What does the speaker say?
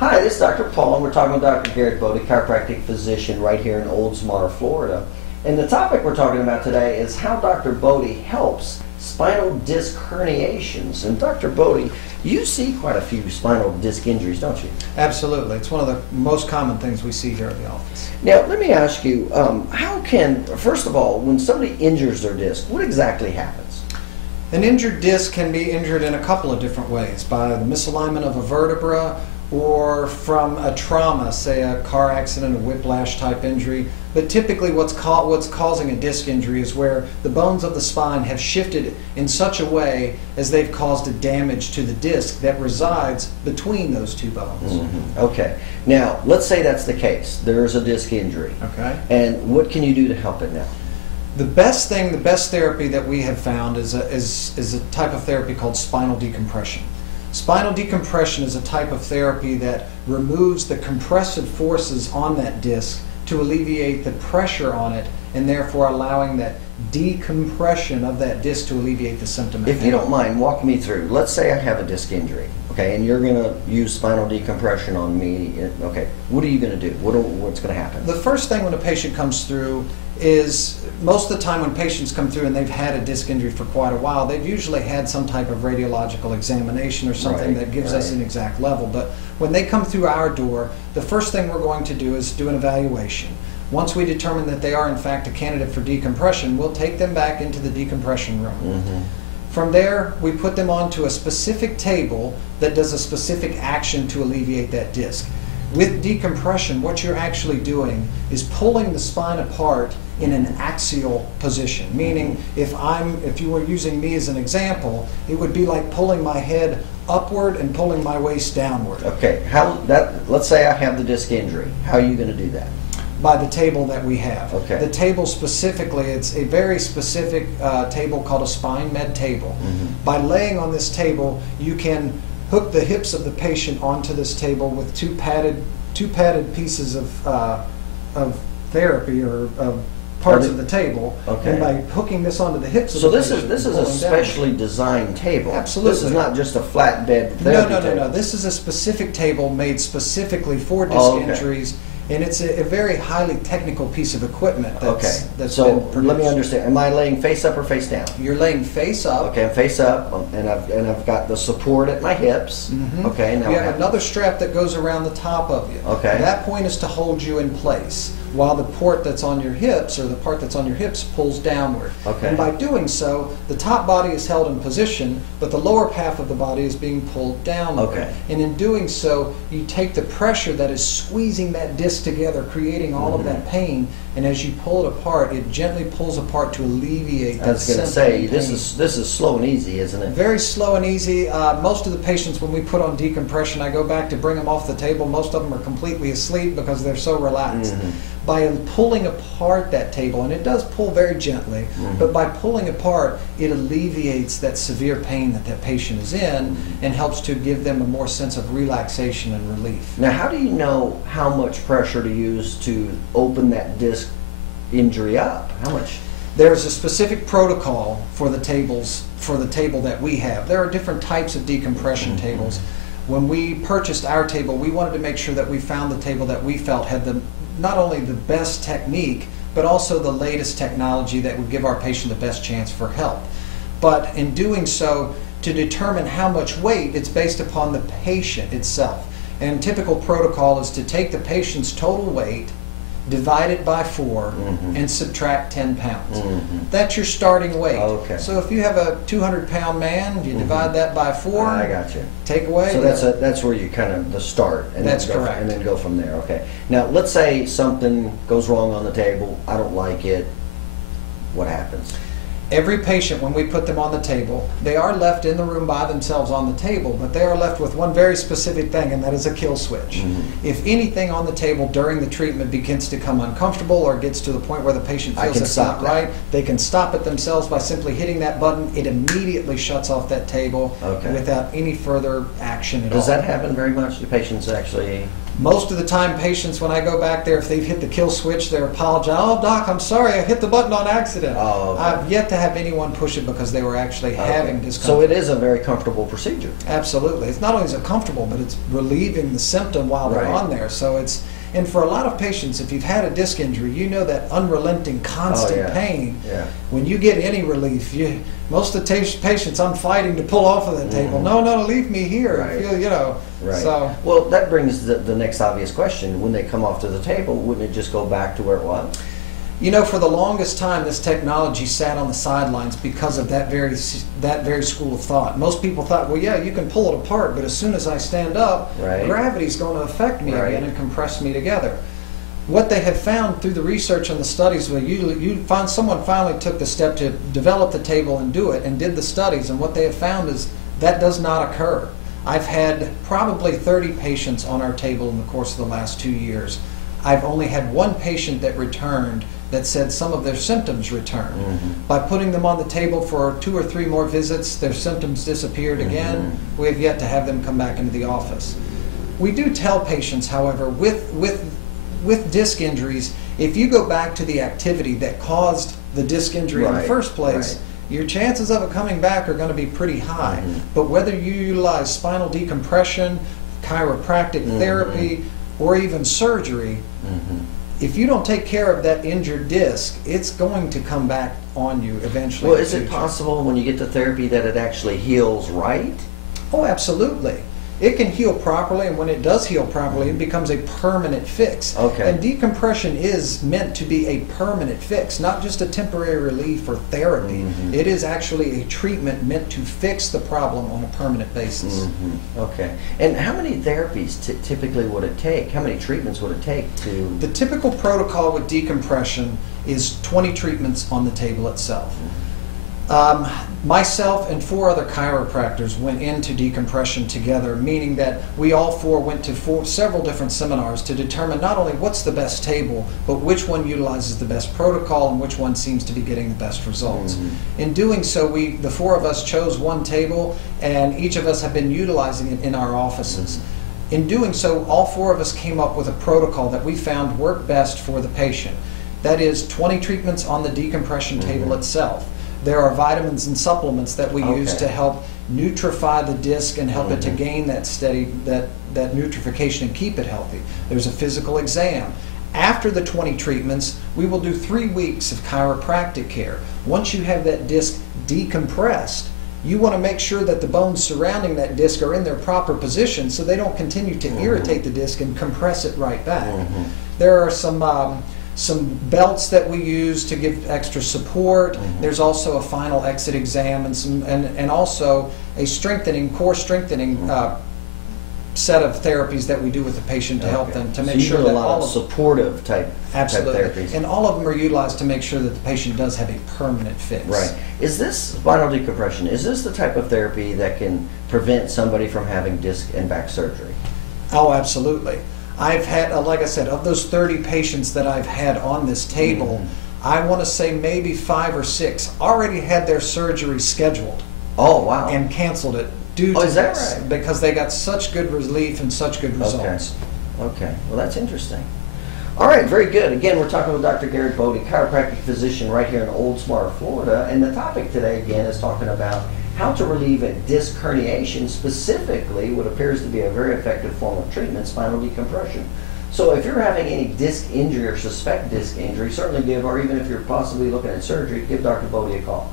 Hi, this is Dr. Paul, and we're talking with Dr. Garrett, Bode, chiropractic physician right here in Oldsmar, Florida. And the topic we're talking about today is how Dr. Bode helps spinal disc herniations. And Dr. Bode, you see quite a few spinal disc injuries, don't you? Absolutely. It's one of the most common things we see here at the office. Now, let me ask you, first of all, when somebody injures their disc, what exactly happens? An injured disc can be injured in a couple of different ways, by the misalignment of a vertebra or from a trauma, say a car accident, a whiplash type injury. But typically what's causing a disc injury is where the bones of the spine have shifted in such a way as they've caused a damage to the disc that resides between those two bones. Mm-hmm. Okay. Now, let's say that's the case. There's a disc injury. Okay. And what can you do to help it now? The best therapy that we have found is a type of therapy called spinal decompression. Spinal decompression is a type of therapy that removes the compressive forces on that disc to alleviate the pressure on it, and therefore allowing that decompression of that disc to alleviate the symptom. If you don't mind, walk me through. Let's say I have a disc injury, okay, and you're going to use spinal decompression on me. Okay, what are you going to do? What's going to happen? The first thing when a patient comes through is, most of the time when patients come through and they've had a disc injury for quite a while, they've usually had some type of radiological examination or something that gives us an exact level. But when they come through our door, the first thing we're going to do is do an evaluation. Once we determine that they are in fact a candidate for decompression, we'll take them back into the decompression room. Mm-hmm. From there, we put them onto a specific table that does a specific action to alleviate that disc. With decompression, what you're actually doing is pulling the spine apart in an axial position, meaning if you were using me as an example, it would be like pulling my head upward and pulling my waist downward. Okay, let's say I have the disc injury. How are you going to do that? By the table that we have. Okay. The table specifically, it's a very specific table called a spine med table. Mm-hmm. By laying on this table, you can hook the hips of the patient onto this table with two padded pieces of therapy or parts of the table. Okay. And by hooking this onto the hips of the patient, this is a specially designed table. Absolutely. This is not just a flatbed therapy table. No. This is a specific table made specifically for disc injuries. And it's a very highly technical piece of equipment that's so been produced. let me understand. Am I laying face up or face down? You're laying face up. Okay, I'm face up, and I've got the support at my hips. Mm-hmm. Okay, now you have another strap that goes around the top of you. Okay. That point is to hold you in place, while the port that's on your hips, or the part that's on your hips, pulls downward. Okay. And by doing so, the top body is held in position, but the lower half of the body is being pulled downward. Okay. And in doing so, you take the pressure that is squeezing that disc together, creating all of that pain, and as you pull it apart, it gently pulls apart to alleviate that symptom. I was going to say, this is slow and easy, isn't it? Very slow and easy. Most of the patients, when we put on decompression, I go back to bring them off the table. Most of them are completely asleep because they're so relaxed. Mm-hmm. By pulling apart that table, and it does pull very gently, but by pulling apart, it alleviates that severe pain that patient is in, and helps to give them a more sense of relaxation and relief. Now, how do you know how much pressure to use to open that disc injury up? How much? There's a specific protocol for the table that we have. There are different types of decompression tables. When we purchased our table, we wanted to make sure that we found the table that we felt had not only the best technique, but also the latest technology that would give our patient the best chance for help. But in doing so, to determine how much weight, it's based upon the patient itself. And typical protocol is to take the patient's total weight, divide it by 4, and subtract 10 pounds. That's your starting weight. Okay. So if you have a 200-pound man, you divide that by 4. I got you. Take away. So that's where you kind of the start. And that's correct. And then go from there. Okay. Now let's say something goes wrong on the table. I don't like it. What happens? Every patient, when we put them on the table, they are left in the room by themselves on the table, but they are left with one very specific thing, and that is a kill switch. If anything on the table during the treatment begins to become uncomfortable or gets to the point where the patient feels it's not right, they can stop it themselves by simply hitting that button. It immediately shuts off that table without any further action at all. Does that happen very much? Do patients actually... Most of the time, patients, when I go back there, if they've hit the kill switch, they apologize. "Oh, doc, I'm sorry, I hit the button on accident." Oh, okay. I've yet to have anyone push it because they were actually having discomfort. So it is a very comfortable procedure. Absolutely. It's not only is it comfortable, but it's relieving the symptom while they're on there. So it's, and for a lot of patients, if you've had a disc injury, you know that unrelenting, constant pain. Yeah. When you get any relief, most of the patients, I'm fighting to pull off of the table. No, leave me here. Right. I feel, Right. So, well, that brings the next obvious question. When they come off to the table, wouldn't it just go back to where it was? for the longest time, this technology sat on the sidelines because of that very school of thought. Most people thought, well, yeah, you can pull it apart, but as soon as I stand up, gravity's going to affect me again and compress me together. What they have found through the research and the studies, where you find someone finally took the step to develop the table and do it, and did the studies, and what they have found is that does not occur. I've had probably 30 patients on our table in the course of the last 2 years. I've only had one patient that returned that said some of their symptoms returned. By putting them on the table for 2 or 3 more visits, their symptoms disappeared again. We have yet to have them come back into the office. We do tell patients, however, with disc injuries, if you go back to the activity that caused the disc injury in the first place, your chances of it coming back are going to be pretty high. But whether you utilize spinal decompression, chiropractic therapy, or even surgery, if you don't take care of that injured disc, it's going to come back on you eventually. Well, is it possible when you get to therapy that it actually heals right? Oh, absolutely. It can heal properly, and when it does heal properly, it becomes a permanent fix. Okay. And decompression is meant to be a permanent fix, not just a temporary relief or therapy. It is actually a treatment meant to fix the problem on a permanent basis. Okay. And how many therapies typically would it take? How many treatments would it take to... The typical protocol with decompression is 20 treatments on the table itself. Myself and 4 other chiropractors went into decompression together, meaning that we all 4 went to several different seminars to determine not only what's the best table, but which one utilizes the best protocol and which one seems to be getting the best results. In doing so, the 4 of us chose one table, and each of us have been utilizing it in our offices. In doing so, all 4 of us came up with a protocol that we found worked best for the patient. That is 20 treatments on the decompression table itself. There are vitamins and supplements that we use to help nutrify the disc and help it to gain that that nutrification and keep it healthy. There's a physical exam. After the 20 treatments, we will do 3 weeks of chiropractic care. Once you have that disc decompressed, you want to make sure that the bones surrounding that disc are in their proper position so they don't continue to irritate the disc and compress it right back. There are some belts that we use to give extra support. There's also a final exit exam and also a core strengthening set of therapies that we do with the patient to help them to make sure that all of supportive type therapies. And all of them are utilized to make sure that the patient does have a permanent fix. Right. Is this spinal decompression, is this the type of therapy that can prevent somebody from having disc and back surgery? Oh, absolutely. I've had, like I said, of those 30 patients that I've had on this table, I want to say maybe 5 or 6 already had their surgery scheduled. Oh, wow. And canceled it due to is that this, right? because they got such good relief and such good results. Okay. Well, that's interesting. All right, very good. Again, we're talking with Dr. Garrett Bode, chiropractic physician right here in Oldsmar, Florida. And the topic today, again, is talking about how to relieve a disc herniation, specifically what appears to be a very effective form of treatment, spinal decompression. So if you're having any disc injury or suspect disc injury, certainly give, or even if you're possibly looking at surgery, give Dr. Bode a call.